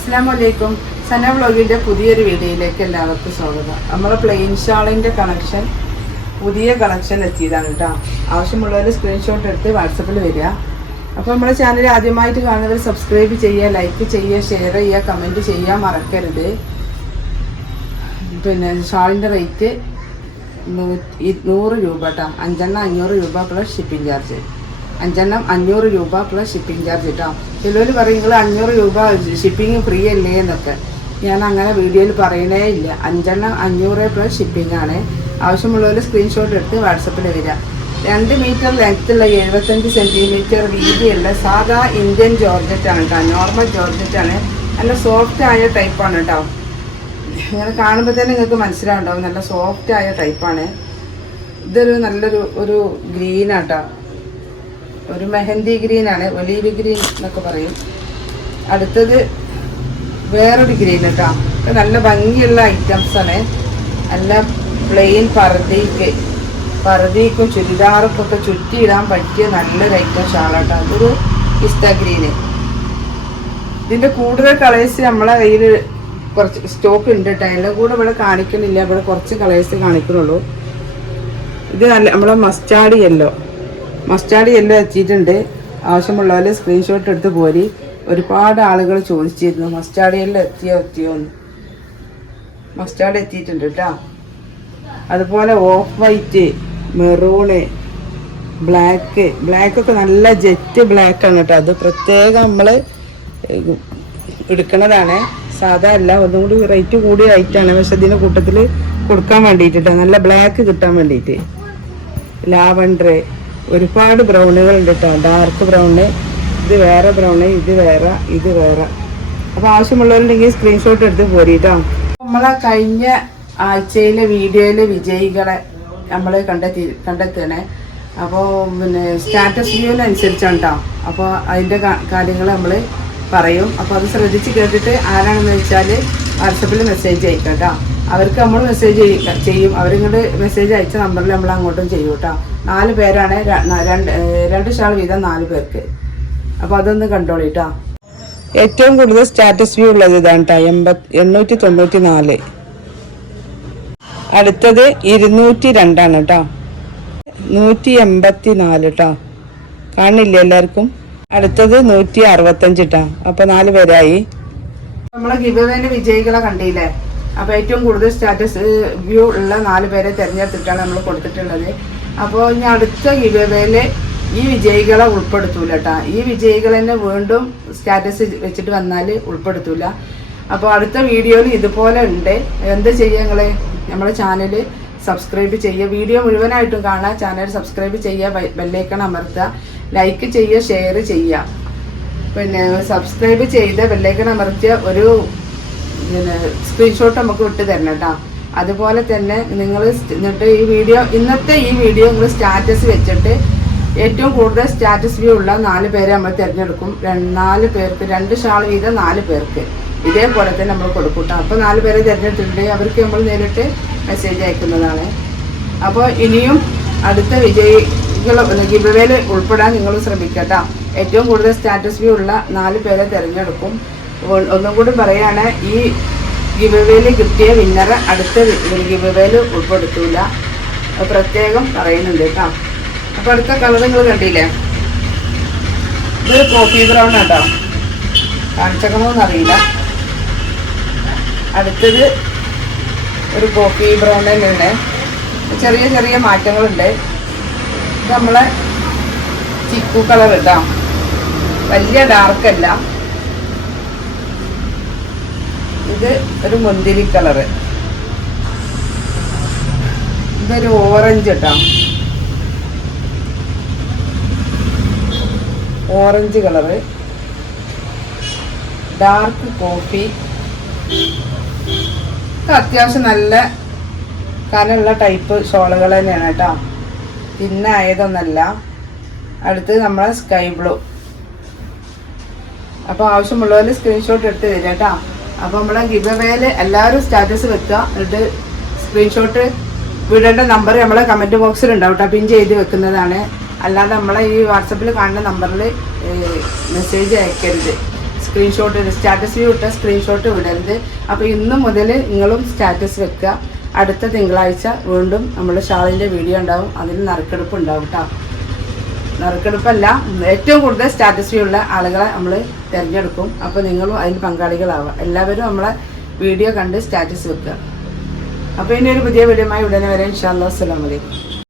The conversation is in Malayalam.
അസ്സലാമലൈക്കും. സന വ്ളോഗിൻ്റെ പുതിയൊരു വീഡിയോയിലേക്ക് എല്ലാവർക്കും സ്വാഗതം. നമ്മൾ പ്ലെയിൻ ഷാളിൻ്റെ കണക്ഷൻ പുതിയ കണക്ഷൻ എത്തിയതാണ് കേട്ടോ. ആവശ്യമുള്ളവർ സ്ക്രീൻഷോട്ട് എടുത്ത് വാട്സപ്പിൽ വരിക. അപ്പോൾ നമ്മുടെ ചാനൽ ആദ്യമായിട്ട് കാണുന്നവർ സബ്സ്ക്രൈബ് ചെയ്യുക, ലൈക്ക് ചെയ്യുക, ഷെയർ ചെയ്യുക, കമൻറ്റ് ചെയ്യാൻ മറക്കരുത്. പിന്നെ ഷാളിൻ്റെ റേറ്റ് 100 രൂപ കേട്ടോ. 5 എണ്ണം 500 രൂപ പ്ലസ് ഷിപ്പിംഗ് ചാർജ്. 5 എണ്ണം 500 രൂപ പ്ലസ് ഷിപ്പിംഗ് ചാർജ് കേട്ടോ. ചിലവർ പറയും നിങ്ങൾ 500 രൂപ ഷിപ്പിംഗ് ഫ്രീ അല്ലേ എന്നൊക്കെ. ഞാൻ അങ്ങനെ വീഡിയോയിൽ പറയണേ ഇല്ല. 5 എണ്ണം 500 പ്ലസ് ഷിപ്പിംഗ് ആണ്. ആവശ്യമുള്ളവർ സ്ക്രീൻഷോട്ട് എടുത്ത് വാട്സപ്പിൽ വരിക. 2 മീറ്റർ ലെങ്ത്തുള്ള 75 സെൻറ്റിമീറ്റർ വീതിയുള്ള സാധാ ഇന്ത്യൻ ജോർജറ്റാണ് കേട്ടോ. നോർമൽ ജോർജറ്റാണ്. നല്ല സോഫ്റ്റ് ആയ ടൈപ്പാണ് കേട്ടോ. ഇങ്ങനെ കാണുമ്പോൾ തന്നെ നിങ്ങൾക്ക് മനസ്സിലാവുണ്ടാവും, നല്ല സോഫ്റ്റ് ആയ ടൈപ്പാണ്. ഇതൊരു നല്ലൊരു ഗ്രീനാട്ടോ. ഒരു മെഹന്തി ഗ്രീനാണ്, ഒലീവ് ഗ്രീൻ എന്നൊക്കെ പറയും. അടുത്തത് വേറൊരു ഗ്രീൻ കേട്ടോ. നല്ല ഭംഗിയുള്ള ഐറ്റംസാണ്. നല്ല പ്ലെയിൻ പർദ്ദയ്ക്കും ചുരിദാറൊക്കെ ചുറ്റിയിടാൻ പറ്റിയ നല്ലൊരു ഐറ്റം ഷാളാട്ടോ. അതൊരു പിസ്ത ഗ്രീന്. ഇതിൻ്റെ കൂടുതൽ കളേഴ്സ് നമ്മളെ കയ്യിൽ കുറച്ച് സ്റ്റോക്ക് ഉണ്ട് കേട്ടോ. എല്ലാം കൂടെ ഇവിടെ കാണിക്കുന്നില്ല, ഇവിടെ കുറച്ച് കളേഴ്സ് കാണിക്കുന്നുള്ളൂ. ഇത് നല്ല നമ്മളെ മസ്റ്റാർഡ് യെല്ലോ എത്തിയിട്ടുണ്ട്. ആവശ്യമുള്ളവർ സ്ക്രീൻഷോട്ട് എടുത്ത് പോരി. ഒരുപാട് ആളുകൾ ചോദിച്ചിരുന്നു മസ്റ്റാർഡ് യെല്ലോ എത്തിയോന്ന്. മസ്റ്റാർഡ് എത്തിയിട്ടുണ്ട് കേട്ടോ. അതുപോലെ ഓഫ് വൈറ്റ്, മെറൂണ്, ബ്ലാക്കൊക്കെ നല്ല ജെറ്റ് ബ്ലാക്കാണ് കേട്ടോ. അത് പ്രത്യേകം നമ്മൾ എടുക്കുന്നതാണ്, സാധാ അല്ല. ഒന്നും കൂടി റേറ്റ് കൂടിയ ഐറ്റാണ്. പക്ഷെ ഇതിൻ്റെ കൂട്ടത്തിൽ കൊടുക്കാൻ വേണ്ടിയിട്ടാണ്, നല്ല ബ്ലാക്ക് കിട്ടാൻ വേണ്ടിയിട്ട്. ലാവണ്ടർ, ഒരുപാട് ബ്രൗണുകളുണ്ട് കേട്ടോ. ഡാർക്ക് ബ്രൗണ്, ഇത് വേറെ ബ്രൗണ്, ഇത് വേറെ. അപ്പോൾ ആവശ്യമുള്ളവരുണ്ടെങ്കിൽ സ്ക്രീൻഷോട്ട് എടുത്ത് പോരിട്ടോ. നമ്മളെ കഴിഞ്ഞ ആഴ്ചയിലെ വീഡിയോയിലെ വിജയികളെ നമ്മൾ കണ്ടെത്തണേ. അപ്പോൾ പിന്നെ സ്റ്റാറ്റസ് വ്യൂവിനനുസരിച്ചാണ് കേട്ടോ. അപ്പോൾ അതിൻ്റെ കാര്യങ്ങൾ നമ്മൾ പറയും. അപ്പോൾ അത് ശ്രദ്ധിച്ച് കേട്ടിട്ട് ആരാണെന്ന് വെച്ചാൽ വാട്സപ്പിൽ മെസ്സേജ് അയക്കാം കേട്ടോ. അവർക്ക് നമ്മൾ മെസ്സേജ് ചെയ്യും. അവരിങ്ങോട്ട് മെസ്സേജ് അയച്ച നമ്പറിൽ നമ്മൾ അങ്ങോട്ടും ചെയ്യും കേട്ടോ. 4 പേരാണ്, 2 ഷാൾ വീതം 4 പേർക്ക്. അപ്പോൾ അതൊന്ന് കണ്ടോളൂ കേട്ടോ. ഏറ്റവും കൂടുതൽ സ്റ്റാറ്റസ് വ്യൂ ഉള്ളത് ഇതാണ് കേട്ടോ, 894. അടുത്തത് 202 കേട്ടോ. 184 കേട്ടോ. കാണില്ല എല്ലാവർക്കും. അടുത്തത് 165 കേട്ടോ. അപ്പോൾ 4 പേരായി. നമ്മളെ ഗിവവേന്റെ വിജയികളെ കണ്ടില്ലേ. അപ്പോൾ ഏറ്റവും കൂടുതൽ സ്റ്റാറ്റസ് വ്യൂ ഉള്ള 4 പേരെ തിരഞ്ഞെടുത്തിട്ടാണ് നമ്മൾ കൊടുത്തിട്ടുള്ളത്. അപ്പോൾ ഇനി അടുത്ത ഗിവവേയില് ഈ വിജയികളെ ഉൾപ്പെടുത്തൂല കേട്ടോ. ഈ വിജയികൾ തന്നെ വീണ്ടും സ്റ്റാറ്റസ് വെച്ചിട്ട് വന്നാൽ ഉൾപ്പെടുത്തൂല. അപ്പോൾ അടുത്ത വീഡിയോയിൽ ഇതുപോലെ ഉണ്ട്. എന്ത് ചെയ്യുക നിങ്ങൾ നമ്മളെ ചാനൽ സബ്സ്ക്രൈബ് ചെയ്യുക. വീഡിയോ മുഴുവനായിട്ടും കാണുക. ചാനൽ സബ്സ്ക്രൈബ് ചെയ്യുക, ബെല്ലൈക്കൺ അമർത്തുക, ലൈക്ക് ചെയ്യുക, ഷെയർ ചെയ്യുക. പിന്നെ സബ്സ്ക്രൈബ് ചെയ്ത് ബെല്ലൈക്കൺ അമർത്തിയ ഒരു സ്ക്രീൻഷോട്ട് നമുക്ക് വിട്ട് തരണം കേട്ടോ. അതുപോലെ തന്നെ നിങ്ങൾ എന്നിട്ട് ഇന്നത്തെ ഈ വീഡിയോ നിങ്ങൾ സ്റ്റാറ്റസ് വെച്ചിട്ട് ഏറ്റവും കൂടുതൽ സ്റ്റാറ്റസ് വ്യൂ ഉള്ള 4 പേരെ നമ്മൾ തിരഞ്ഞെടുക്കും. 4 പേർക്ക് 2 ഷാൾ വീതം 4 പേർക്ക് ഇതേപോലെ തന്നെ നമ്മൾ കൊടുക്കും കേട്ടോ. അപ്പോൾ 4 പേരെ തിരഞ്ഞെടുത്തിട്ടുണ്ടെങ്കിൽ അവർക്ക് നമ്മൾ നേരിട്ട് മെസ്സേജ് അയക്കുന്നതാണ്. അപ്പോൾ ഇനിയും അടുത്ത വിജയികൾ ഗിവവേയിൽ ഉൾപ്പെടാൻ നിങ്ങൾ ശ്രമിക്കട്ടോ. ഏറ്റവും കൂടുതൽ സ്റ്റാറ്റസ് വ്യൂ ഉള്ള 4 പേരെ തിരഞ്ഞെടുക്കും. ഒന്നും കൂടി പറയുകയാണ്, ഈ ഗിവവേയിൽ കിട്ടിയ വിന്നറെ അടുത്ത ഗിവവേയിൽ ഉൾപ്പെടുത്തൂല, പ്രത്യേകം പറയുന്നുണ്ട് കേട്ടോ. അപ്പോൾ അടുത്ത കളർ നിങ്ങൾ കണ്ടില്ലേ, ഇതൊരു കോഫി ബ്രൗൺ കേട്ടോ. കാണിച്ചേക്കണമെന്ന് അറിയില്ല. അടുത്തത് ഒരു കോഫി ബ്രൗൺ തന്നെയാണ്. ചെറിയ മാറ്റങ്ങളുണ്ട്. ഇത് നമ്മളെ ചിക്കു കളർ കേട്ടോ. വലിയ ഡാർക്കല്ല. ഇത് ഒരു മുന്തിരി കളറ്. ഇതൊരു ഓറഞ്ച് കേട്ടോ. Orange colour, dark coffee. അത്യാവശ്യം നല്ല കനമുള്ള ടൈപ്പ് ഷോളുകൾ തന്നെയാണ് കേട്ടോ. തിന്നായതൊന്നല്ല. അടുത്ത് നമ്മളെ സ്കൈ ബ്ലൂ. അപ്പോൾ ആവശ്യമുള്ളവർ സ്ക്രീൻഷോട്ട് എടുത്ത് തരിക കേട്ടോ. അപ്പോൾ നമ്മളെ ഗിവവേയിൽ എല്ലാവരും സ്റ്റാറ്റസ് വെക്കുക. എന്നിട്ട് സ്ക്രീൻഷോട്ട് വിടേണ്ട നമ്പർ നമ്മളെ കമൻറ്റ് ബോക്സിൽ ഉണ്ടാവും കേട്ടോ. പിൻ ചെയ്ത് വെക്കുന്നതാണ്. അല്ലാതെ നമ്മളെ ഈ വാട്സപ്പിൽ കാണുന്ന നമ്പറിൽ മെസ്സേജ് അയക്കരുത്. സ്റ്റാറ്റസ് വ്യൂ ഇട്ട സ്ക്രീൻഷോട്ട് വിടരുത്. അപ്പോൾ ഇന്ന് മുതൽ നിങ്ങളും സ്റ്റാറ്റസ് വെക്കുക. അടുത്ത തിങ്കളാഴ്ച വീണ്ടും നമ്മൾ ഷാളിൻ്റെ വീഡിയോ ഉണ്ടാവും. അതിന് നറുക്കെടുപ്പ് ഉണ്ടാവും കേട്ടോ. നറുക്കെടുപ്പല്ല, ഏറ്റവും കൂടുതൽ സ്റ്റാറ്റസ് വ്യൂ ഉള്ള ആളുകളെ നമ്മൾ തിരഞ്ഞെടുക്കും. അപ്പോൾ നിങ്ങളും അതിന് പങ്കാളികളാവുക. എല്ലാവരും നമ്മളെ വീഡിയോ കണ്ട് സ്റ്റാറ്റസ് വെക്കുക. അപ്പോൾ ഇനി ഒരു പുതിയ വീഡിയോയുമായി ഉടനെ വരെ ഇൻഷാ അല്ലാഹ്. അസ്സലാമു അലൈക്കും.